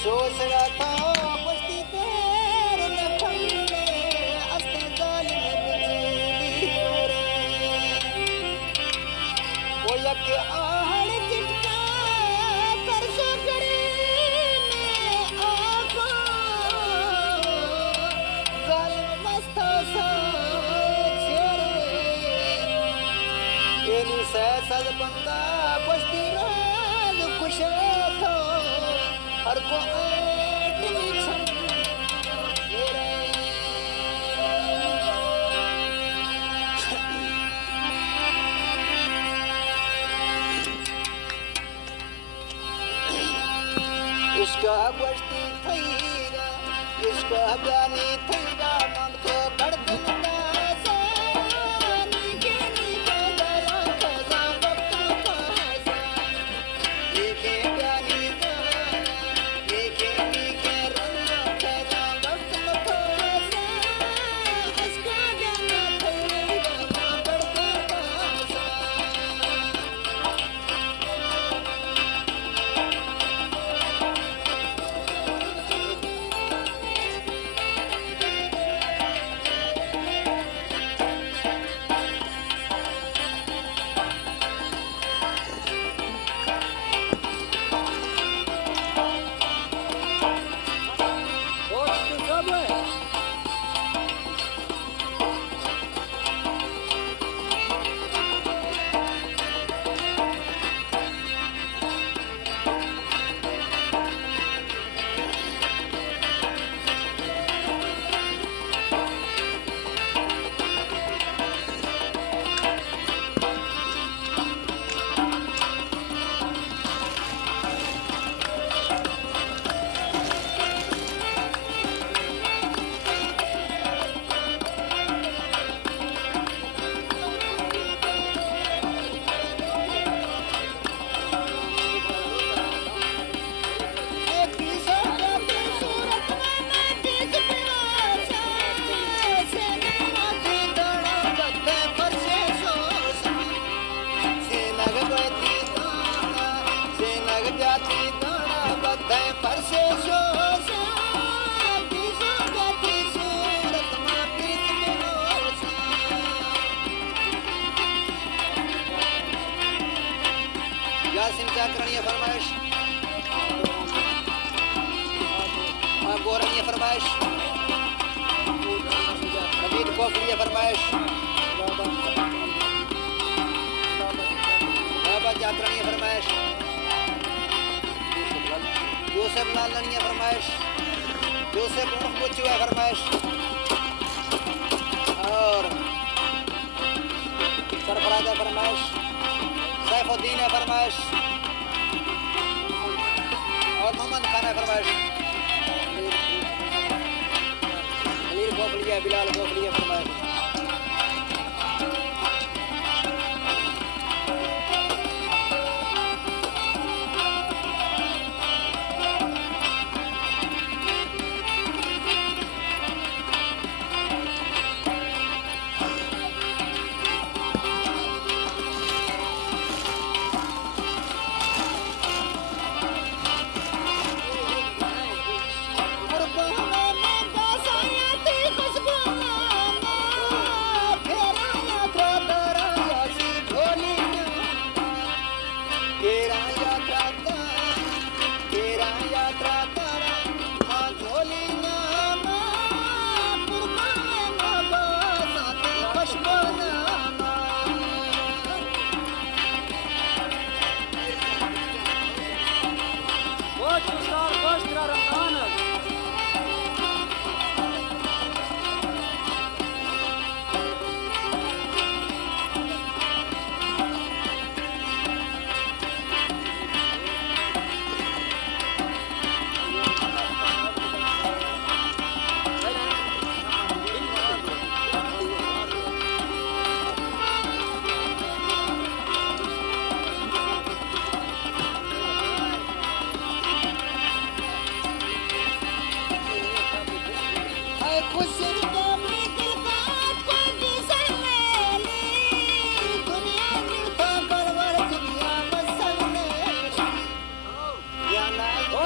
सोच रहा था बस्ती तेरे लखनऊ अस्ते जालिम बिजली रे वो यक आहड़ चिटका कर सो करे में आको जालिम मस्त सा छेरे एनी से सद बंदा बस्ती राज खुश था हर को इसका बस्ती थईगा इसका गानी थईगा मन को धड़कन का करणीय फरमाइश गोरनीय फरमाइश नवीद कोफलीय फरमाइश बाबा जाकरणीय फरमाइश जोसेफ लालनीय फरमाइश जोसेफ उर्फ फरमाइश और सरफराज फरमाइश सैफुद्दीन है फरमाइश और मोहम्मद खान है फरमाइश अलीर गोफलिया बिलाल गोफलिया फरमाइश